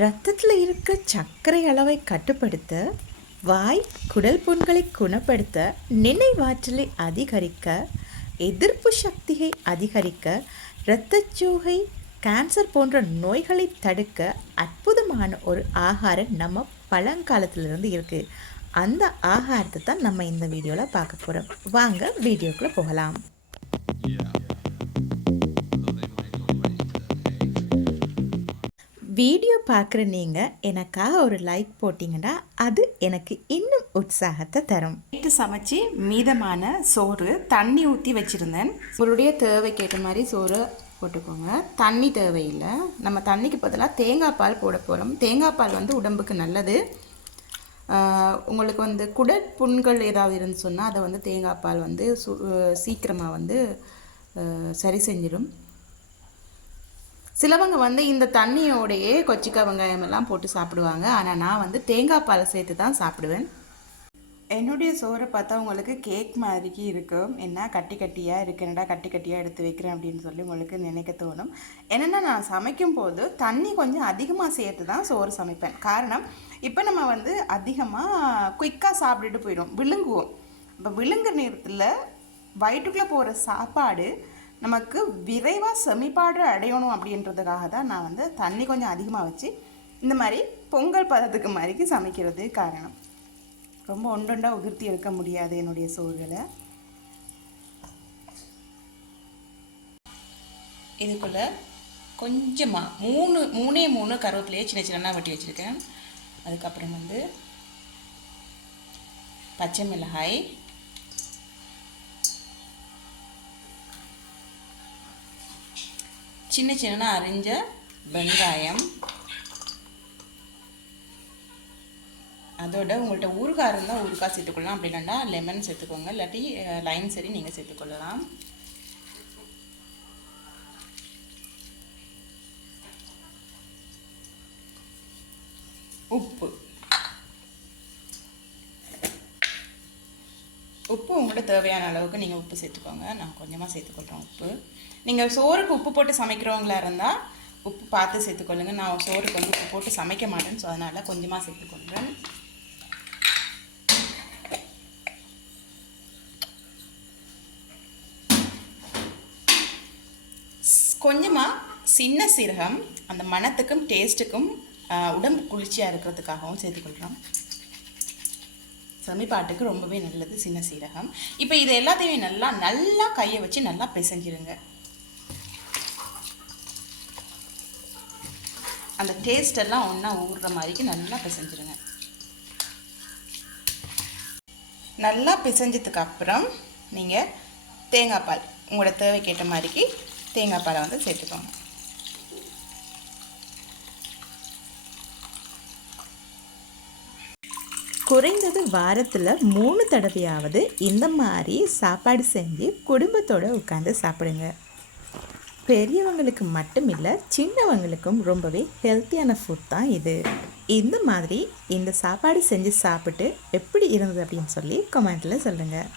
இரத்தத்தில் இருக்க சர்க்கரை அளவை கட்டுப்படுத்த, வாய் குடல் புண்களை குணப்படுத்த, நினைவாற்றலை அதிகரிக்க, எதிர்ப்பு சக்தியை அதிகரிக்க, இரத்தச்சோகை, கேன்சர் போன்ற நோய்களை தடுக்க அற்புதமான ஒரு ஆகாரம் நம்ம பழங்காலத்திலிருந்து இருக்குது. அந்த ஆகாரத்தை தான் நம்ம இந்த வீடியோவில் பார்க்க போகிறோம். வாங்க வீடியோக்குள்ளே போகலாம். வீடியோ பார்க்குற நீங்கள் எனக்காக ஒரு லைக் போட்டிங்கன்னா அது எனக்கு இன்னும் உற்சாகத்தை தரும். நைட்டு சமைச்சு மீதமான சோறு தண்ணி ஊற்றி வச்சுருந்தேன். உங்களுடைய தேவைக்கேற்ற மாதிரி சோறு போட்டுக்கோங்க. தண்ணி தேவையில்லை. நம்ம தண்ணிக்கு பதிலாக தேங்காய் பால் போட போகிறோம். தேங்காய் பால் உடம்புக்கு நல்லது. உங்களுக்கு குடற்புண்கள் ஏதாவது இருந்து சொன்னால் அதை தேங்காய் பால் சீக்கிரமாக சரி செஞ்சிடும். சிலவங்க இந்த தண்ணியோடையே கொச்சிக்காய் வெங்காயம் எல்லாம் போட்டு சாப்பிடுவாங்க. ஆனால் நான் தேங்காய் பால் சேர்த்து தான் சாப்பிடுவேன். என்னுடைய சோறை பார்த்தா உங்களுக்கு கேக் மாதிரிக்கு இருக்கும். என்ன கட்டி கட்டியாக இருக்குன்னடா கட்டி கட்டியாக எடுத்து வைக்கிறேன் அப்படின்னு சொல்லி உங்களுக்கு நினைக்க தோணும். என்னென்னா நான் சமைக்கும் போது தண்ணி கொஞ்சம் அதிகமாக சேர்த்து தான் சோறு சமைப்பேன். காரணம் இப்போ நம்ம அதிகமாக குயிக்காக சாப்பிட்டுட்டு போயிடும், விழுங்குவோம். இப்போ விழுங்குற நேரத்தில் வயிற்றுக்குள்ளே போகிற சாப்பாடு நமக்கு விரைவாக செமிப்பாடு அடையணும் அப்படின்றதுக்காக தான் நான் தண்ணி கொஞ்சம் அதிகமாக வச்சு இந்த மாதிரி பொங்கல் பதத்துக்கு மாதிரிக்கு சமைக்கிறது காரணம். ரொம்ப ஒண்டொண்டாக உதிர்த்தி எடுக்க முடியாது என்னுடைய சோறுகளை. இதுக்குள்ளே கொஞ்சமாக மூணே கருவேப்பிலையே சின்ன சின்னதாக வெட்டி வச்சுருக்கேன். அதுக்கப்புறம் பச்சை மிளகாய், சின்ன சின்ன அரிஞ்ச வெங்காயம், அதோட உங்கள்கிட்ட ஊறுகாய் இருந்தால் ஊறுகாய் சேர்த்துக்கொள்ளலாம். அப்படி இல்லைன்னா லெமன் சேர்த்துக்கோங்க, இல்லாட்டி லைம் சரி நீங்கள் சேர்த்துக்கொள்ளலாம். உப்பு உங்களோட தேவையான அளவுக்கு நீங்கள் உப்பு சேர்த்துக்கோங்க. நான் கொஞ்சமாக சேர்த்துக்கொள்கிறேன் உப்பு. நீங்கள் சோறுக்கு உப்பு போட்டு சமைக்கிறவங்களா இருந்தால் உப்பு பார்த்து சேர்த்துக்கொள்ளுங்க. நான் சோறுக்கு உப்பு போட்டு சமைக்க மாட்டேன், ஸோ அதனால் கொஞ்சமாக சேர்த்துக்கொள்கிறேன். கொஞ்சமாக சின்ன சீரகம் அந்த மணத்துக்கும் டேஸ்ட்டுக்கும் உடம்பு குளிர்ச்சியாக இருக்கிறதுக்காகவும் சேர்த்துக்கொள்கிறோம். செமிப்பாட்டுக்கு ரொம்பவே நல்லது சின்ன சீரகம். இப்போ இது எல்லாத்தையுமே நல்லா கையை வச்சு நல்லா பிசைஞ்சிருங்க. அந்த டேஸ்ட் எல்லாம் ஒன்றா ஊறுற மாதிரிக்கு நல்லா பிசைஞ்சிருங்க. நல்லா பிசைஞ்சதுக்கு அப்புறம் நீங்கள் தேங்காய் பால் உங்களோட தேவைக்கேற்ற மாதிரிக்கு தேங்காய் பாலை சேர்த்துக்கோங்க. குறைந்தது வாரத்தில் 3 தடவையாவது இந்த மாதிரி சாப்பாடு செஞ்சு குடும்பத்தோடு உட்காந்து சாப்பிடுங்க. பெரியவங்களுக்கு மட்டும் இல்லை, சின்னவங்களுக்கும் ரொம்பவே ஹெல்த்தியான ஃபுட் தான் இது. இந்த மாதிரி இந்த சாப்பாடு செஞ்சு சாப்பிட்டு எப்படி இருந்தது அப்படின்னு சொல்லி கமெண்ட்டில் சொல்லுங்கள்.